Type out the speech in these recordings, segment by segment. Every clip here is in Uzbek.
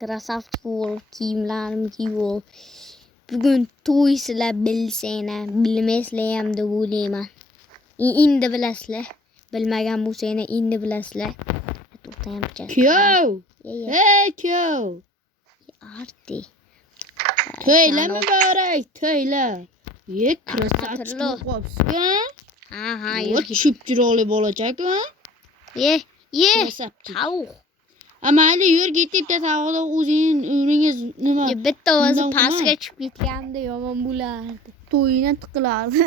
Krossovka bo'lib, kiyimlarimni kiyib ol. Bugun to'y sizlar bilsanglar, bilmaysizlar ham deb o'ylayman. Endi bilasizlar. Bilmagan bo'lsanglar endi bilasizlar. To'xtayam pichak. Kuyov! Ey kuyov! Arti. To'yla muborak, to'yla. Krossovka qopsiga. Aha, yo'q. Tushib chiroyli bo'lajak-ku. Tavuq. Mayli yur ketibdi tavuqda o'zing o'ringiz nima? Bitta o'zi pastga chiqib ketganda yomon bo'lardi. To'yina tiqilardi.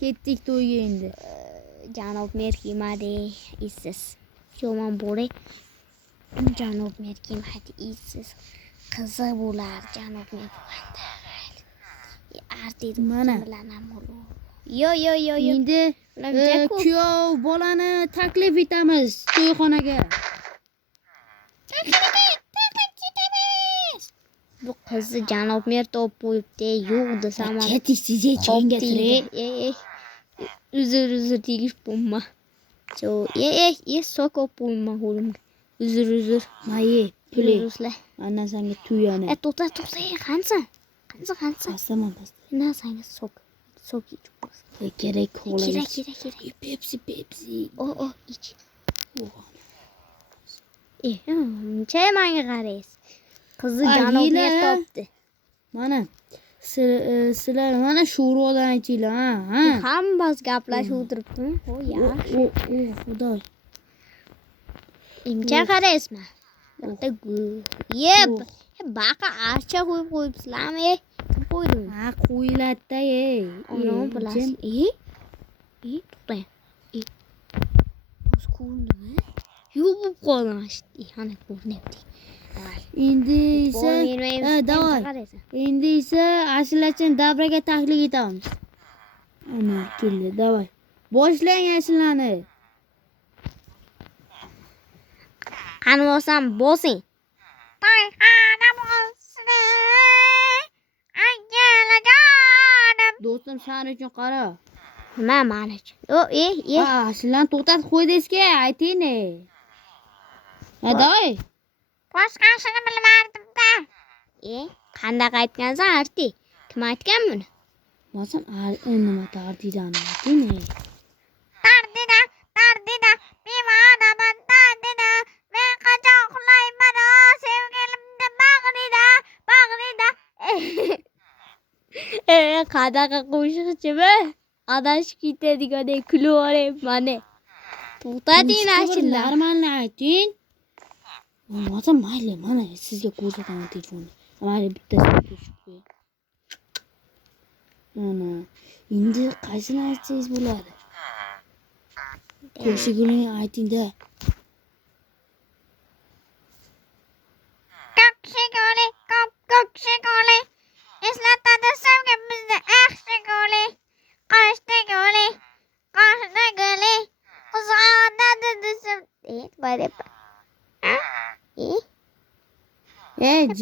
Ketdik to'yga endi. Janob Merkimadi isiz. Yomon bo'lay. Janob Merkimadi isiz. Qizi bo'lar janob Merkimadi. Artid mana bilan ham bo'lur. Yo. Endi kuyov bolani taklif etamiz to'yxonaga. Bu qizni janob Mer topib qo'yibdi. Yo'q desam ham. Ketisiz cho'nga tiring. Uzr degish bo'lma. Sokop bo'lma qo'limga. Uzr. Maye, puli. Ruslar. Mana senga tuyani. To'xta. Qancha? Pastaman. Na senga sok ichib. Kerak xolos. Kerak. Pepsi. Ich. Chay menga qaraysiz. Qizi janob Mer topdi. Mana sizlar mana sho'rvadan aytinglar, ha. Hammasi gaplashib o'tiribdi. Yaxshi. Xudo. Imcha qaraysizmi? Baqa archa qo'yib qo'yibsizlarmi? Kim qo'ydi? Qo'yiladi-da, Ona bilasiz. To'xtang. O'z ko'rindimi? Yo'q bo'lib qolgan. Ana ko'rinyapti. Endi esa davay. Endi esa ashulachini davraga taklif etamiz. Ana keldi, davay. Boshlang ashulani. Qani bo'lsam bosing. To'yxona bo'lsin. Ayyalajonim. Do'stim, sen uchun qara. Nima men uchun? Ashulani to'xtatib qo'ydingizki, ayting-ne. Davay. Boshqasini bilmadim-da. Qanday aytgansan, Arti? Kim aytgan buni? Bo'lsam, nima tardidani ayting-ne. Tardida, bema'naman tardida. Men qachon uxlayman, sevgilimni bag'rida. Qanaqa qo'shiqchimi? Adashib ketadigan kulib olayapman. To'xtating ashullar. Normalni ayting. Bo'lmasa mayli, mana sizga ko'rsataman telefonni. Mayli bittasini ko'rsatib qo'ying. Mana endi qaysini aytsangiz bo'ladi? Qo'shig'ini ayting-da. Ko'kshig'oli. Eslatadi sevgimizni axshig'oli. Qoshdag'oli. Qizg'onadi desam. Baribir.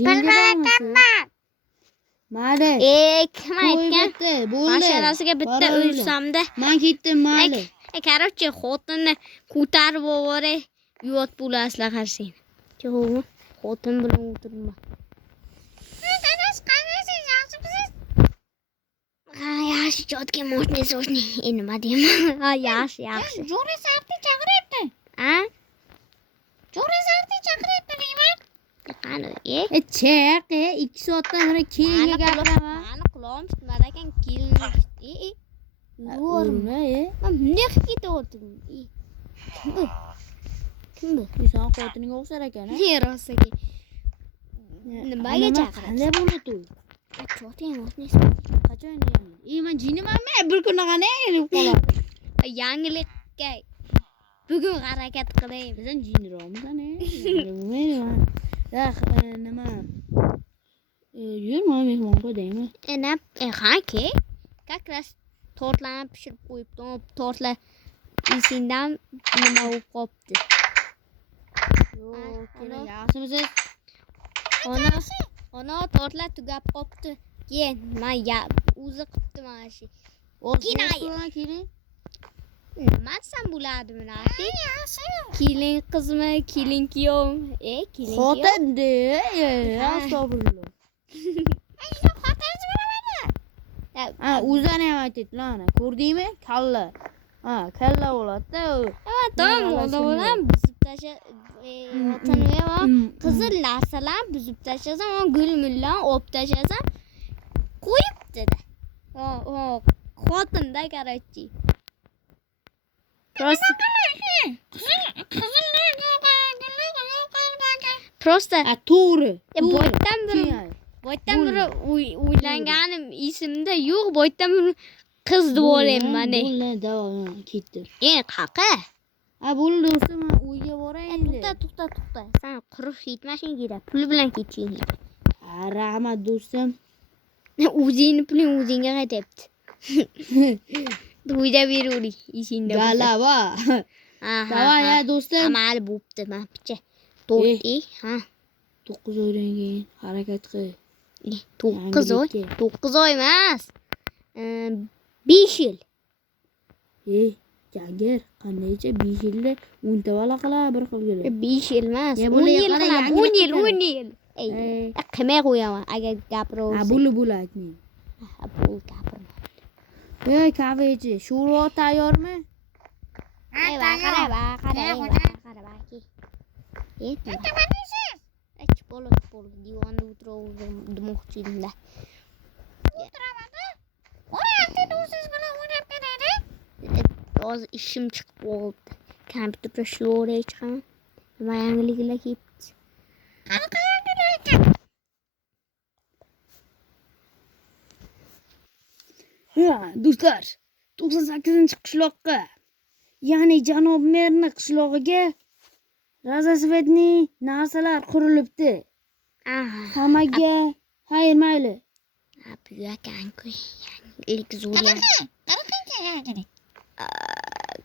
Bilmayman. Mayli. Kim aytgan? Mashalasiga bitta ursamda. Men ketdim, mayli. Короче, xotinni ko'tarib o'ray. Yot bo'lasizlar qarshing. Yo'q, xotin bilan o'tirma. Yaxshi, jotga moshni so'shni. Nima deyman? Yaxshi. Jo'ra sarti chaqiryapti. Jo'ra sarti chaqiryapti deyman. Qani, 2 soatdan beri keyinga gapiraman. Mani quloqim chiqmadi ekan, kelin. Zo'rmi? Men bunday qilib ketaverdim. Kim bu? Sen xotininga o'xshar ekan, Rosaga. Nimaga chaqiradi? Qanday bo'ldi? Cho'ting o'tni. Qachon endi? Men jinimanmi? Bir kun qana olib qoladi. Yangilikka bugun harakat qilayim. Sen jinroqmisan, Bilmayman. Nima? Yur, men mehmonga deyman. Qanki? Как раз tortlarni pishirib qo'yibdim. Tortlar isindan nima bo'lib qopti. Yo'q, kerak yaxshimisiz? Ona tortlar tugab qopti. Men o'zi qilibdi mana shu. Keling. nima desam bo'ladi buni artik? Kelin qizmi, kelin kuyovmi? Kelin kuyov. Xotin de. Astagfirullah. Ha, o'zini ham aytdi lan. Ko'rdingmi? Kalla. Ha, kalla bo'ladi-da. Tamam, o'g'lim buzib tasha xotinga va qizil narsalar buzib tashlasam, gul mullan olib tashlasam, qo'yibdi-da. Xotinda короче. Просто to'g'ri. boydan biri o'ylanganim esimda yo'q, boydan biri qiz deb o'ylayman. Bo'ldi, ketdi. Qaqa. Bo'ldi do'stim, men uyga boray endi. To'xta. Sen quruq ketmashing kerak. Pul bilan ketishing kerak. Rahmat do'stim. O'zingni puling o'zingga qaytyapti. To'yda beravering, esingda bo'lsa. Galava. Davay ya do'stim. Mayli bo'pti, men picha. 4 ha. 9 oydan keyin harakat qil. 9 oy. 9 oy emas. 5 yil. Jangir, qandaycha 5 yilda 10 ta bola qilar bir xilgili. 5 yil emas. 10 yil qilar. 10 yil. Qilmay qo'yaman agar gapiraversa. Bo'li aytmang. Bo'l gapirma. Kahve ichi. Sho'rva tayyormi? Qara. Bo'ldi. Divanda o'tirmoqchi edim-da. O'tiramadi. O'rayapti do'stingiz bilan o'ynab beradi. Hozir ishim chiqib qoldi. Kompyuterda ishlayverib chiqaman. Nima yangiliklar kelibdi? Qanaqa yangilik? Do'stlar, 98-qishloqqa, ya'ni janob merni qishlog'iga razasvetniy narsalar qurilibdi. Hammaga xayr mayli. Buyoq-ku yangilik zo'r.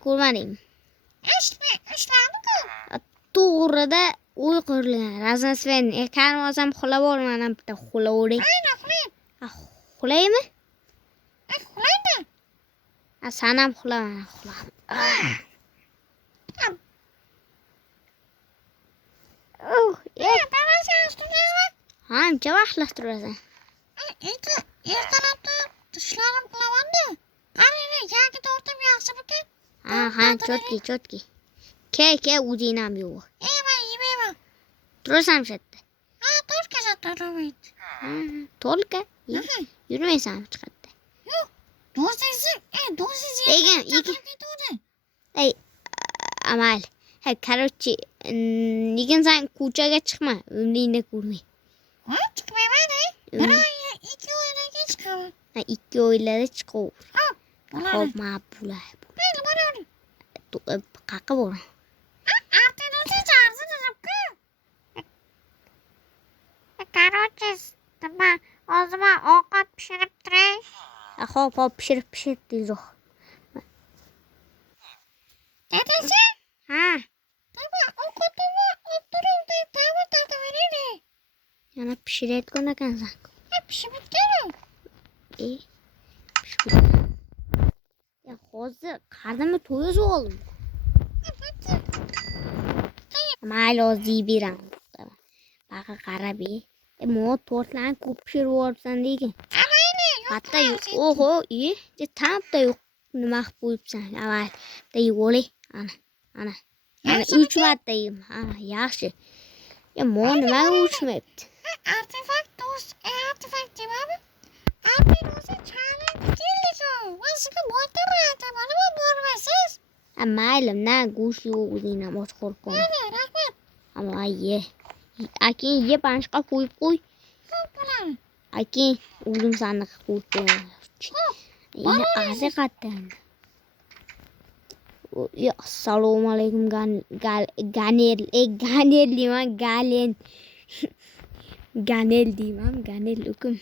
Ko'rmadim. To'g'rida o'y qurilgan. Razasvetniy. Qani olsam xula borman, ham bitta xula o'ray. Xulaymi? Xulaydi. Sen ham xulama. Ancha vaqtlab turasan. Ertalabda tishlarim qilaman-da. Qarang, yangi tortim yaxshi ekan. Ha, chotki. Ke, o'zing ham yo'q. Men yemayman. Turasan shu yerda. Tortgacha turamaydi. Tolka? Yurmaysan chiqadi. Yo'q. Do'stingiz. Amal. Короче, lekin sen ko'chaga chiqma, umringda ko'rmay. Chiqmayman. 2 oylarga chiqaman. 2 oylarda chiqaver. Xo'p, men bo'lay. Qayerga boraman? Короче, hozir men ovqat pishirib turay. Xo'p, pishirib tezroq. Dadasi? Ha. Ovqatimni olib turibdi, ta'bir beradi. Yana pishirayotgan ekansan. Pishib bitgan. Hozir qadimni to'yib oldim. Mayli, hozir yeb beraman. Baqa qarab. Men tortlarni ko'p pishirib yuboribsan lekin. Mayli, hatta oho, tamda yo'q. Nima qilib qo'yibsan? Avval da yeyolay. Ana. 3 marta yeyim. Yaxshi. Men nima uchmayapti? Artefakt demami? O'zi challenge keldi-ku. O'ziga botiradi. Nima bormaysiz? Mayli, go'sht yo'q, o'zingdan och qolib qol. Rahmat. Amma ye. Akin yeb ancha qo'yib qo'y. Xo'p, bo'ladi. Akin o'zim sandiqqa qo'yib qo'yaman. Endi haqiqatan. Assalomu alaykum Ganel deyman, Ganel deyman, Ganel ukum.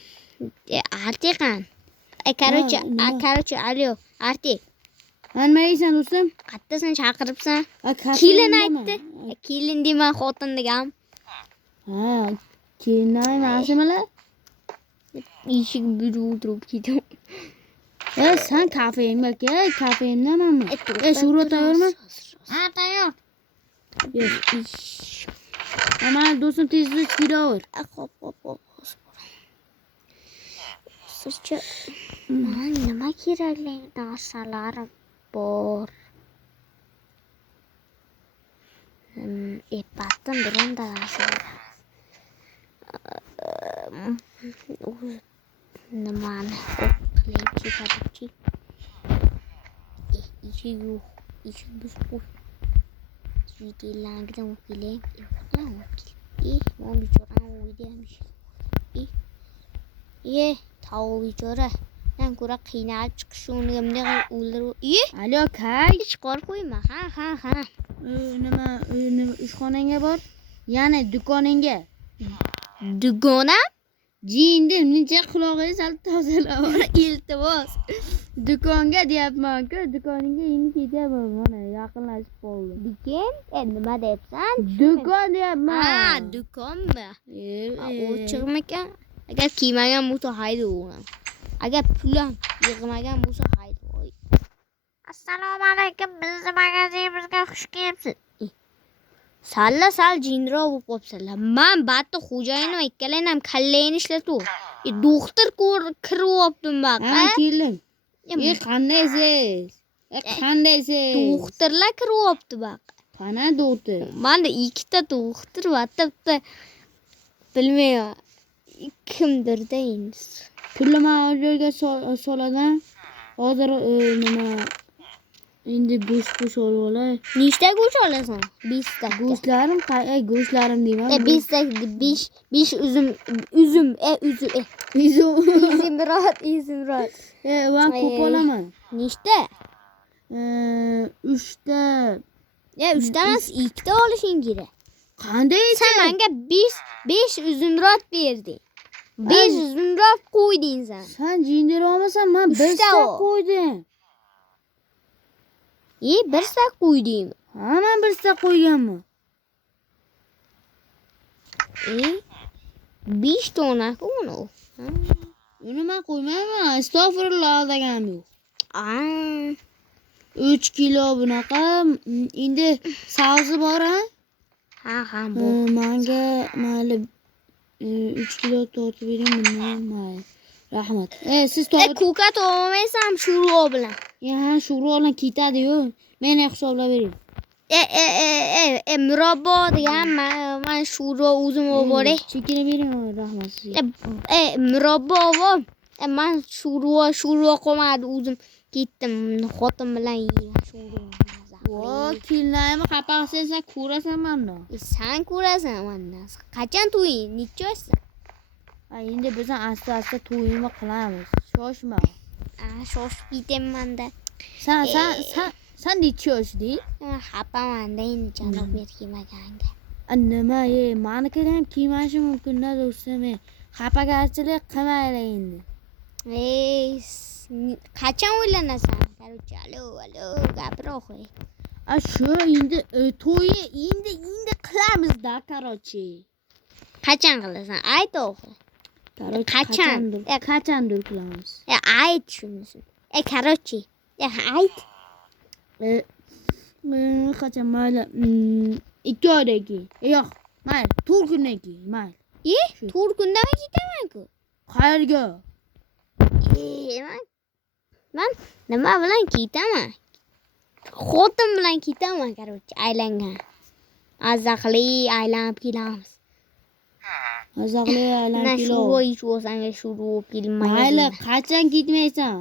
Artiqan. Короче, alyo, Artiq. Nima yeysan do'stim? Qattasan chaqiribsan? Kelin aytdi. Kelin deyman, xotin degam. Kelin emasmilar? Eshik buyrib o'tirib ketdim. Sen kafeyim bak ya. Kafeyimdamanmi? Sho'rva tayyormi? Ha, tayyor. Yo'q. Amal do'stim tezlik kiraver. Hop. Sizcha nima kerakli narsalarim bor? Battin bironta narsa. Nimani qilaychi? Ishi yo'q. Ishi biz qo'y. Videolardan o'qilayim. Mon bichorani o'ylaymish. Tavuq bichora. Men ko'ra qiynalib chiqish o'rniga o'ldirib. Alo, kay. Chiqarib qo'yma. Ha. Nima ishxonangga bor? Ya'ni do'koningga. Dugonam? Jindim, necha qulog'ingiz sal tozalab. Iltimos. Do'konga deyapman-ku, do'koningga endi ketyapman. Mana yaqinlashib qoldi. Do'kon? Nima deyapsan? Do'kon deyapman. Ha, do'konmi? O'chiqmikan? Agar kiymagan bo'lsa hayda o'g'lim. Agar pulim yig'magan bo'lsa hayda. Assalomu alaykum, bizni magazinimizga xush kelibsiz. Sal jinroq bo'lib qolibsizlar. Men batta xo'jayinim ikkalang ham kallangni ishlatib. Doktor kiryaptim baq. Ha, keldim. Qandaysiz? Qandaysiz? Doktorlar kiryapti baq. Qana doktor? Menda ikkita doktor bor, bitta bilmayman. Kimdirda endi. Pulni joyga soladan. Hozir nima endi go'sht ololay. Nechta go'sht olasan? 5 ta. Go'shtlarim go'shtlarim deyman. 5 ta 5 uzum. Uzum. Uzumrot. Men ko'p olaman. Nechta? 3 ta. 3 ta emas, 2 ta olishing kerak. Qanday? Sen menga 5 uzumrot berding. 5 uzumrot qo'yding sen. Sen jindir olmasan, men 1 ta qo'ydim. 1 ta qo'yding. Ha, men 1 ta qo'yganman. 5 dona-ku uni. Uni men qo'ymayman. Astag'firulloh deganim yo'q. 3 kilo bunaqa. Endi savzi bor-a? Ha, bor. Menga mayli 3 kilo tortib bering bundan. Mayli. Rahmat. Siz Ko'kat olmaysan sho'rva bilan. Ha, sho'rva bilan ketadi-yu. Meni hisoblab bering. Murabbo degan men sho'rva o'zim olib boray. Chekini bering, rahmat sizga. Murabbo olib, men sho'rva qolmadi o'zim ketdim. Xotin bilan yeyman sho'rva. Kelinaymi xafa qilsan, sen ko'rasan mendan. Sen ko'rasan mendan. Qachon to'ying? Necha yoshsan? Endi biz asta to'yini qilamiz. Shoshma. Shoshib ketaman-da. Sen necha yoshding? Xafaman-da endi janob mer kiymaganga. Nima, meniki ham kiymashi mumkin-da do'stim. Xafagarchilik qilmaylik endi. Qachon o'ylanasan? Короче, alo, gapiroq. Shu endi to'yi endi qilamiz-da, короче. Qachon qilasan? Ayt o'g'lim. Qachondir qilamiz. Ayt shunisi. Короче, ayt. Qachon mayli 2 oydan keyin. Yo'q, mayli 4 kundan keyin, mayli. 4 kundan ketaman-ku. Qayerga? Men nima bilan ketaman? Xotin bilan ketaman, короче, aylangan. Azaqli aylanib kelamiz. Azaqli aylanib kelamiz. Sho'rva ichib olsang, sho'rva olib kelmayman. Mayli, qachon ketmaysan?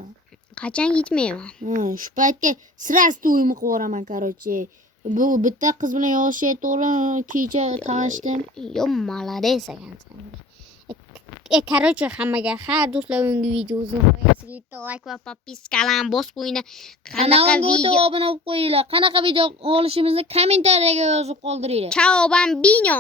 Qachon ketmayman? Shu paytga sras to'yimni qilib короче. Bu bitta qiz bilan yoshga to'g'ri kecha tanishdim. Yo, молодец ekansan. Короче, hammaga har do'stlar unga videozni qo'yasiz. Like va podpiskalarni bosib qo'yinglar. Qanaqa video obuna bo'lib qo'yinglar. Qanaqa video olishimizni kommentariyaga yozib qoldiringlar. Ciao bambino.